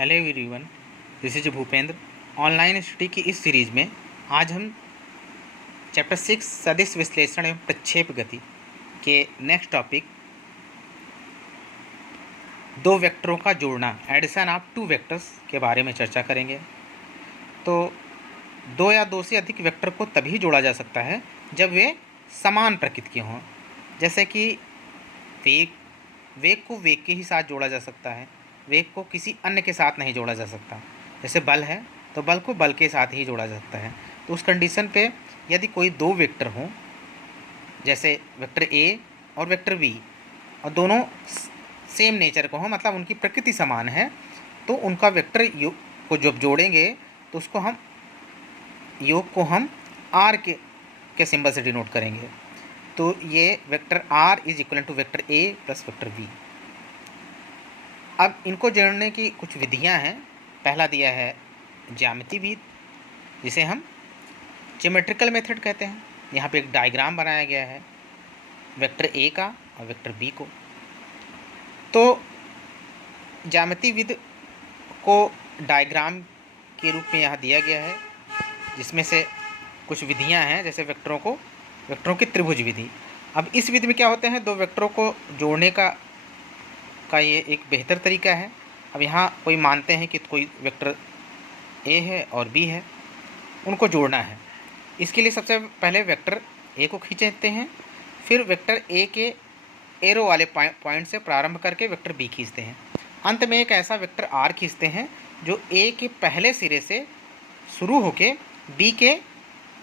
Hello everyone, this is Bhupendra. Online study की इस series में आज हम चैप्टर 6 सदिश विश्लेषण एवं प्रक्षेप गति के नेक्स्ट टॉपिक दो वेक्टरों का जोड़ना, एडिशन ऑफ टू वेक्टर्स के बारे में चर्चा करेंगे। तो दो या दो से अधिक वेक्टर को तभी जोड़ा जा सकता है जब वे समान प्रकृति के हों। जैसे कि वेग को वेग के ही साथ जोड़ा जा सकता है, वेग को किसी अन्य के साथ नहीं जोड़ा जा सकता। जैसे बल है तो बल को बल के साथ ही जोड़ा जा सकता है। तो उस कंडीशन पे यदि कोई दो वेक्टर हों, जैसे वेक्टर ए और वेक्टर बी, और दोनों सेम नेचर को हों, मतलब उनकी प्रकृति समान है, तो उनका वेक्टर योग को जब जोड़ेंगे तो उसको हम योग को हम आर के सिंबल से डिनोट करेंगे। तो ये vector R is equal to vector A plus vector B. अब इनको जोड़ने की कुछ विधियां हैं। पहला दिया है ज्यामिति विधि, जिसे हम ज्योमेट्रिकल मेथड कहते हैं। यहाँ पे एक डायग्राम बनाया गया है वेक्टर ए का और वेक्टर बी को। तो ज्यामिति विधि को डायग्राम के रूप में यहाँ दिया गया है, जिसमें से कुछ विधियां हैं, जैसे वेक्टरों की त्रिभुज विधि। अब इस विधि में क्या होते हैं, दो वेक्टरों को जोड़ने का ये एक बेहतर तरीका है। अब यहाँ कोई मानते हैं कि कोई वेक्टर ए है और बी है, उनको जोड़ना है। इसके लिए सबसे पहले वेक्टर ए को खींचते हैं, फिर वेक्टर ए के एरो वाले पॉइंट से प्रारंभ करके वेक्टर बी खींचते हैं। अंत में एक ऐसा वेक्टर आर खींचते हैं जो ए के पहले सिरे से शुरू होके बी के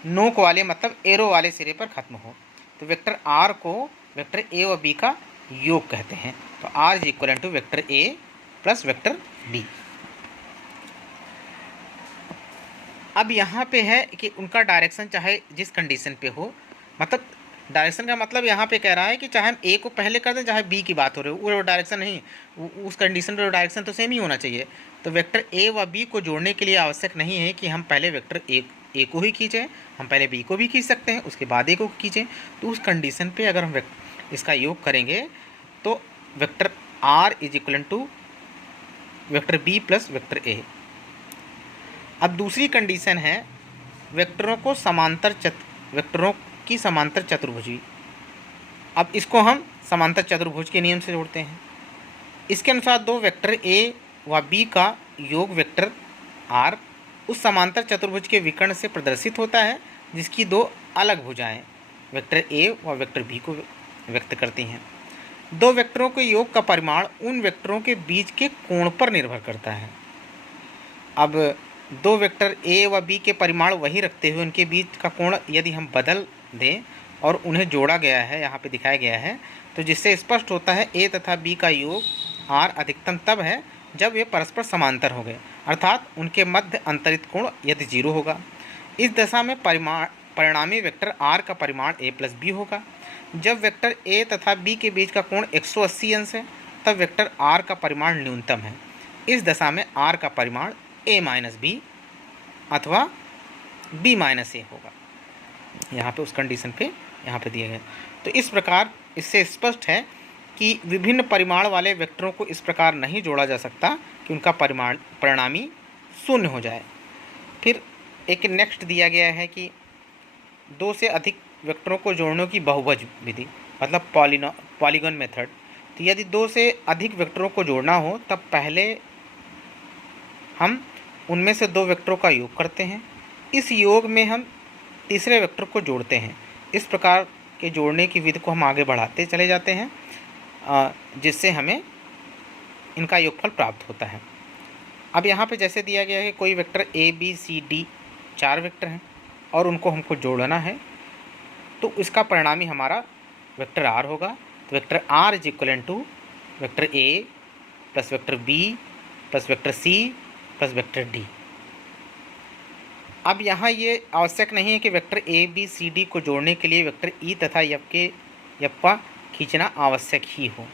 नोक वाले, मतलब एरो वाले सिरे पर खत्म हो। तो वेक्टर आर को वेक्टर ए और बी का योग कहते हैं। तो R is equal to vector A plus vector B. अब यहाँ पे है कि उनका डायरेक्शन चाहे जिस कंडीशन पे हो, मतलब डायरेक्शन का मतलब यहाँ पे कह रहा है कि चाहे हम ए को पहले कर दें, चाहे बी की बात हो रही हो, वो डायरेक्शन नहीं, उस कंडीशन पर डायरेक्शन तो सेम ही होना चाहिए। तो वेक्टर ए व बी को जोड़ने के लिए आवश्यक नहीं है कि हम पहले वेक्टर ए को ही खींचें, हम पहले बी को भी खींच सकते हैं, उसके बाद ए को खींचें। तो उस कंडीशन पे अगर हम इसका योग करेंगे तो vector R is equal to vector B plus vector A. अब दूसरी कंडीशन है वेक्टरों की समांतर चतुर्भुजी। अब इसको हम समांतर चतुर्भुज के नियम से जोड़ते हैं। इसके अनुसार दो वेक्टर ए व बी का योग वेक्टर आर उस समांतर चतुर्भुज के विकर्ण से प्रदर्शित होता है जिसकी दो अलग भुजाएं वेक्टर ए व वेक्टर बी को व्यक्त करती हैं। दो वेक्टरों के योग का परिमाण उन वेक्टरों के बीच के कोण पर निर्भर करता है। अब दो वेक्टर ए व बी के परिमाण वही रखते हुए उनके बीच का कोण यदि हम बदल दें और उन्हें जोड़ा गया है, यहाँ पे दिखाया गया है, तो जिससे स्पष्ट होता है ए तथा बी का योग आर अधिकतम तब है जब वे परस्पर समांतर हो गए, अर्थात उनके मध्य अंतरित कोण यदि 0 होगा। इस दशा में परिणामी वेक्टर आर का परिमाण ए प्लस बी होगा। जब वेक्टर ए तथा बी के बीच का कोण 180 अंश है तब वेक्टर आर का परिमाण न्यूनतम है। इस दशा में आर का परिमाण ए माइनस बी अथवा बी माइनस ए होगा। यहाँ पे उस कंडीशन पे यहाँ पे दिए गए। तो इस प्रकार इससे स्पष्ट है कि विभिन्न परिमाण वाले वेक्टरों को इस प्रकार नहीं जोड़ा जा सकता कि उनका परिणामी शून्य हो जाए। फिर एक नेक्स्ट दिया गया है कि दो से अधिक वेक्टरों को जोड़ने की बहुभुज विधि, मतलब पॉलीगॉन मेथड। तो यदि दो से अधिक वेक्टरों को जोड़ना हो तब पहले हम उनमें से दो वेक्टरों का योग करते हैं। इस योग में हम तीसरे वेक्टर को जोड़ते हैं। इस प्रकार के जोड़ने की विधि को हम आगे बढ़ाते चले जाते हैं, जिससे हमें इनका योगफल प्राप्त होता है। अब यहाँ पे जैसे दिया गया है कि कोई vector A B C D 4 vector हैं और उनको हमको जोड़ना है, तो इसका परिणामी हमारा वेक्टर आर होगा। तो vector R is equal to vector A plus vector B plus vector C plus vector D. अब यहाँ ये आवश्यक नहीं है कि vector A B C D को जोड़ने के लिए वेक्टर ई तथा एफ का खींचना आवश्यक ही हो।